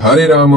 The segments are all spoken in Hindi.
हरे राम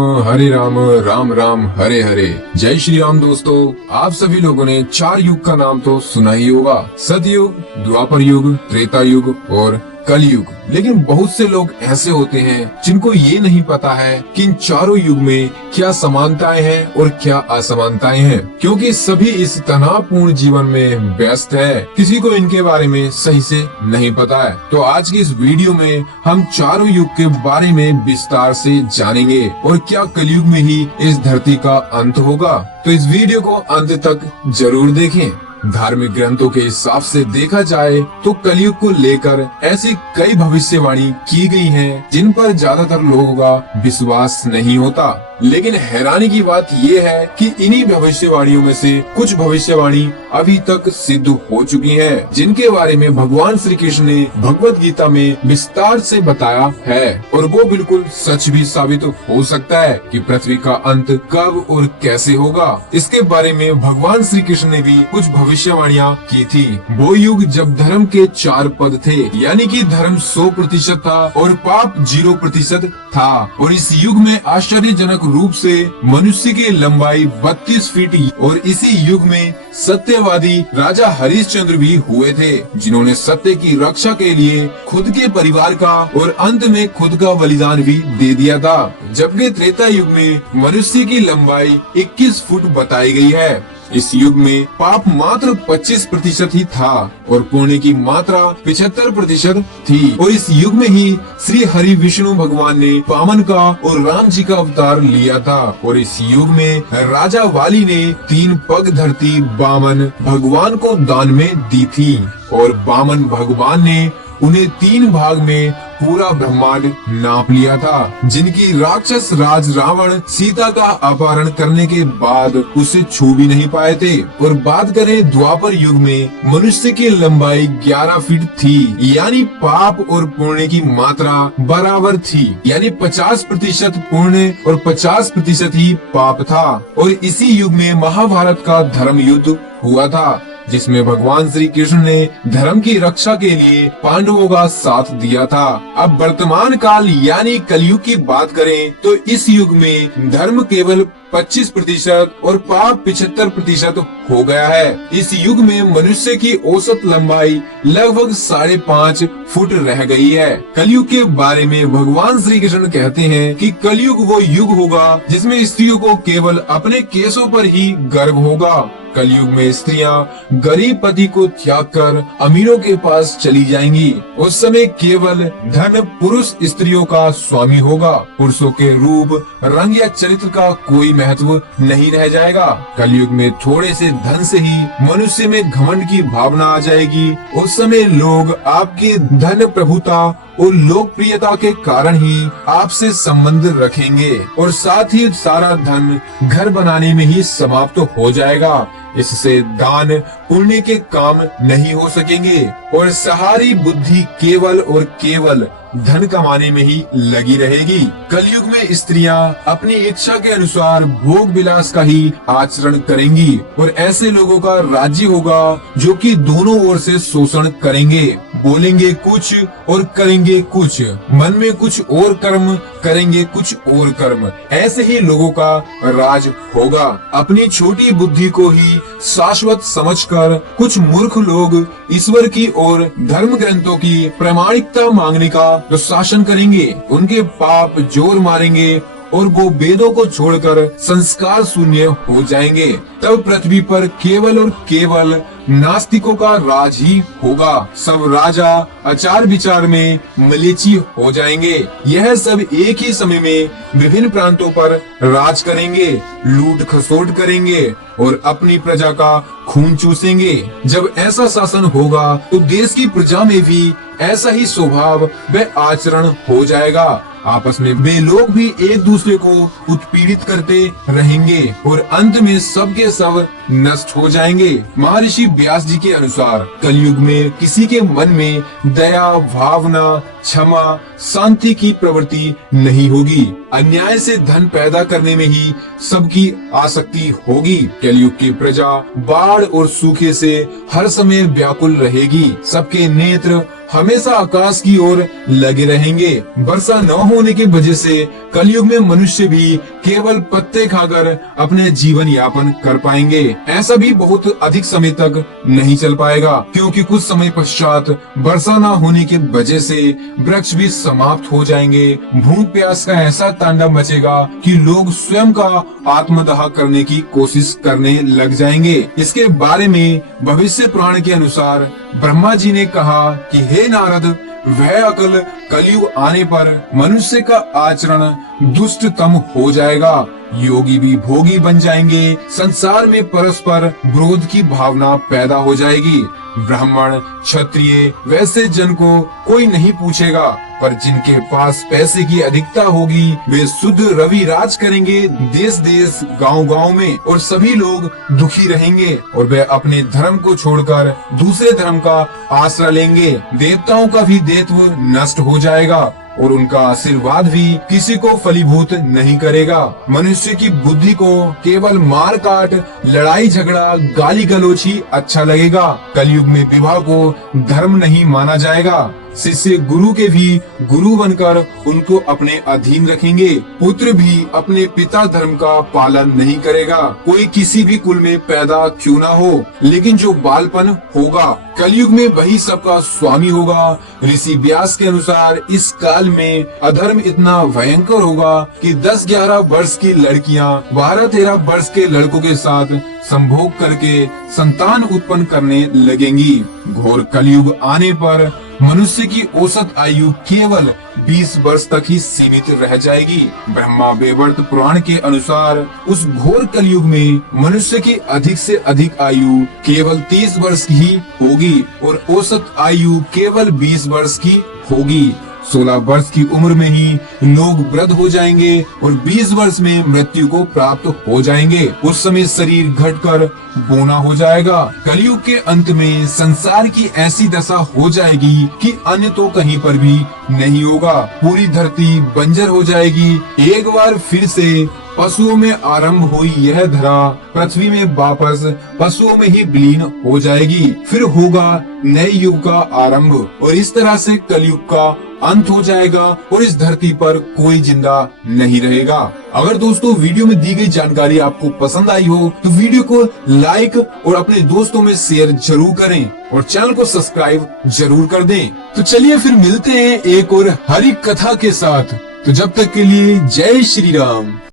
राम राम हरे हरे। जय श्री राम। दोस्तों, आप सभी लोगों ने 4 युग का नाम तो सुना ही होगा। सतयुग, द्वापर युग, त्रेता युग और कलयुग। लेकिन बहुत से लोग ऐसे होते हैं जिनको ये नहीं पता है कि इन चारों युग में क्या समानताएं हैं और क्या असमानताएं हैं, क्योंकि सभी इस तनावपूर्ण जीवन में व्यस्त है। किसी को इनके बारे में सही से नहीं पता है। तो आज की इस वीडियो में हम चारों युग के बारे में विस्तार से जानेंगे और क्या कलयुग में ही इस धरती का अंत होगा। तो इस वीडियो को अंत तक जरूर देखें। धार्मिक ग्रंथों के हिसाब से देखा जाए तो कलयुग को लेकर ऐसी कई भविष्यवाणी की गई हैं, जिन पर ज्यादातर लोगों का विश्वास नहीं होता। लेकिन हैरानी की बात यह है कि इन्हीं भविष्यवाणियों में से कुछ भविष्यवाणी अभी तक सिद्ध हो चुकी हैं, जिनके बारे में भगवान श्री कृष्ण ने भगवत गीता में विस्तार से बताया है। और वो बिल्कुल सच भी साबित हो सकता है कि पृथ्वी का अंत कब और कैसे होगा। इसके बारे में भगवान श्री कृष्ण ने भी कुछ भविष्यवाणियाँ की थी। वो युग जब धर्म के 4 पद थे, यानी कि धर्म 100% था और पाप 0% था। और इस युग में आश्चर्यजनक रूप से मनुष्य की लंबाई 32 फीट और इसी युग में सत्यवादी राजा हरिश्चंद्र भी हुए थे, जिन्होंने सत्य की रक्षा के लिए खुद के परिवार का और अंत में खुद का बलिदान भी दे दिया था। जबकि त्रेता युग में मनुष्य की लंबाई 21 फुट बताई गई है। इस युग में पाप मात्र 25% ही था और पुण्य की मात्रा 75% थी। और इस युग में ही श्री हरि विष्णु भगवान ने वामन का और राम जी का अवतार लिया था। और इस युग में राजा वाली ने 3 पग धरती वामन भगवान को दान में दी थी और वामन भगवान ने उन्हें 3 भाग में पूरा ब्रह्मांड नाप लिया था, जिनकी राक्षस राज रावण सीता का अपहरण करने के बाद उसे छू भी नहीं पाए थे। और बात करें द्वापर युग में, मनुष्य की लंबाई 11 फीट थी, यानी पाप और पुण्य की मात्रा बराबर थी, यानी 50% पुण्य और 50% ही पाप था। और इसी युग में महाभारत का धर्म युद्ध हुआ था, जिसमें भगवान श्री कृष्ण ने धर्म की रक्षा के लिए पांडवों का साथ दिया था। अब वर्तमान काल यानी कलयुग की बात करें तो इस युग में धर्म केवल 25% और पाप 75% हो गया है। इस युग में मनुष्य की औसत लंबाई लगभग 5.5 फुट रह गई है। कलयुग के बारे में भगवान श्री कृष्ण कहते हैं कि कलयुग वो युग होगा जिसमें स्त्रियों को केवल अपने केसों पर ही गर्व होगा। कलयुग में स्त्रियां गरीब पति को त्याग कर अमीरों के पास चली जाएंगी। उस समय केवल धन पुरुष स्त्रियों का स्वामी होगा। पुरुषों के रूप, रंग या चरित्र का कोई महत्व नहीं रह जाएगा। कलयुग में थोड़े से धन से ही मनुष्य में घमंड की भावना आ जाएगी। उस समय लोग आपके धन, प्रभुता और लोकप्रियता के कारण ही आपसे संबंध रखेंगे और साथ ही सारा धन घर बनाने में ही समाप्त हो जाएगा। इससे दान पुण्य के काम नहीं हो सकेंगे और सारी बुद्धि केवल और केवल धन कमाने में ही लगी रहेगी। कलयुग में स्त्रियां अपनी इच्छा के अनुसार भोग विलास का ही आचरण करेंगी और ऐसे लोगों का राज्य होगा जो कि दोनों ओर से शोषण करेंगे, बोलेंगे कुछ और करेंगे कुछ, मन में कुछ और कर्म करेंगे कुछ और कर्म। ऐसे ही लोगों का राज होगा। अपनी छोटी बुद्धि को ही शाश्वत समझकर कुछ मूर्ख लोग ईश्वर की और धर्म ग्रंथों की प्रामाणिकता मांगने का जो शासन करेंगे, उनके पाप जोर मारेंगे और वो वेदों को छोड़कर संस्कार शून्य हो जाएंगे। तब पृथ्वी पर केवल और केवल नास्तिकों का राज ही होगा। सब राजा आचार विचार में मलेची हो जाएंगे। यह सब एक ही समय में विभिन्न प्रांतों पर राज करेंगे, लूट खसोट करेंगे और अपनी प्रजा का खून चूसेंगे। जब ऐसा शासन होगा तो देश की प्रजा में भी ऐसा ही स्वभाव व आचरण हो जाएगा। आपस में वे लोग भी एक दूसरे को उत्पीड़ित करते रहेंगे और अंत में सब के सब नष्ट हो जाएंगे। महर्षि व्यास जी के अनुसार कलयुग में किसी के मन में दया, भावना, क्षमा, शांति की प्रवृत्ति नहीं होगी। अन्याय से धन पैदा करने में ही सबकी आसक्ति होगी। कलयुग की प्रजा बाढ़ और सूखे से हर समय व्याकुल रहेगी। सबके नेत्र हमेशा आकाश की ओर लगे रहेंगे। वर्षा न होने की वजह से कलयुग में मनुष्य भी केवल पत्ते खाकर अपने जीवन यापन कर पाएंगे। ऐसा भी बहुत अधिक समय तक नहीं चल पाएगा, क्योंकि कुछ समय पश्चात वर्षा न होने की वजह से वृक्ष भी समाप्त हो जाएंगे। भूख प्यास का ऐसा तांडव मचेगा कि लोग स्वयं का आत्मदाह करने की कोशिश करने लग जाएंगे। इसके बारे में भविष्य पुराण के अनुसार ब्रह्मा जी ने कहा कि हे नारद, वह अकल कलयुग आने पर मनुष्य का आचरण दुष्टतम हो जाएगा। योगी भी भोगी बन जाएंगे। संसार में परस्पर विरोध की भावना पैदा हो जाएगी। ब्राह्मण क्षत्रिय वैसे जन को कोई नहीं पूछेगा, पर जिनके पास पैसे की अधिकता होगी वे शुद्ध रवि राज करेंगे देश देश गांव गांव में, और सभी लोग दुखी रहेंगे और वे अपने धर्म को छोड़कर दूसरे धर्म का आश्रय लेंगे। देवताओं का भी देत्व नष्ट हो जाएगा और उनका आशीर्वाद भी किसी को फलीभूत नहीं करेगा। मनुष्य की बुद्धि को केवल मार काट, लड़ाई झगड़ा, गाली गलौज ही अच्छा लगेगा। कलयुग में विवाह को धर्म नहीं माना जाएगा। शिष्य गुरु के भी गुरु बनकर उनको अपने अधीन रखेंगे। पुत्र भी अपने पिता धर्म का पालन नहीं करेगा, कोई किसी भी कुल में पैदा क्यों ना हो, लेकिन जो बालपन होगा कलयुग में वही सबका स्वामी होगा। ऋषि व्यास के अनुसार इस काल में अधर्म इतना भयंकर होगा कि 10-11 वर्ष की लड़कियां 12-13 वर्ष के लड़कों के साथ संभोग करके संतान उत्पन्न करने लगेंगी। घोर कलयुग आने पर मनुष्य की औसत आयु केवल 20 वर्ष तक ही सीमित रह जाएगी। ब्रह्मा वेवर्त पुराण के अनुसार उस घोर कलयुग में मनुष्य की अधिक से अधिक आयु केवल 30 वर्ष की ही होगी और औसत आयु केवल 20 वर्ष की होगी। 16 वर्ष की उम्र में ही लोग वृद्ध हो जाएंगे और 20 वर्ष में मृत्यु को प्राप्त हो जाएंगे। उस समय शरीर घटकर बोना हो जाएगा। कलयुग के अंत में संसार की ऐसी दशा हो जाएगी कि अन्य तो कहीं पर भी नहीं होगा। पूरी धरती बंजर हो जाएगी। एक बार फिर से पशुओं में आरंभ हुई यह धरा पृथ्वी में वापस पशुओं में ही विलीन हो जाएगी। फिर होगा नए युग का आरंभ और इस तरह से कलयुग का अंत हो जाएगा और इस धरती पर कोई जिंदा नहीं रहेगा। अगर दोस्तों वीडियो में दी गई जानकारी आपको पसंद आई हो तो वीडियो को लाइक और अपने दोस्तों में शेयर जरूर करें और चैनल को सब्सक्राइब जरूर कर दें। तो चलिए फिर मिलते हैं एक और हरि कथा के साथ। तो जब तक के लिए जय श्री राम।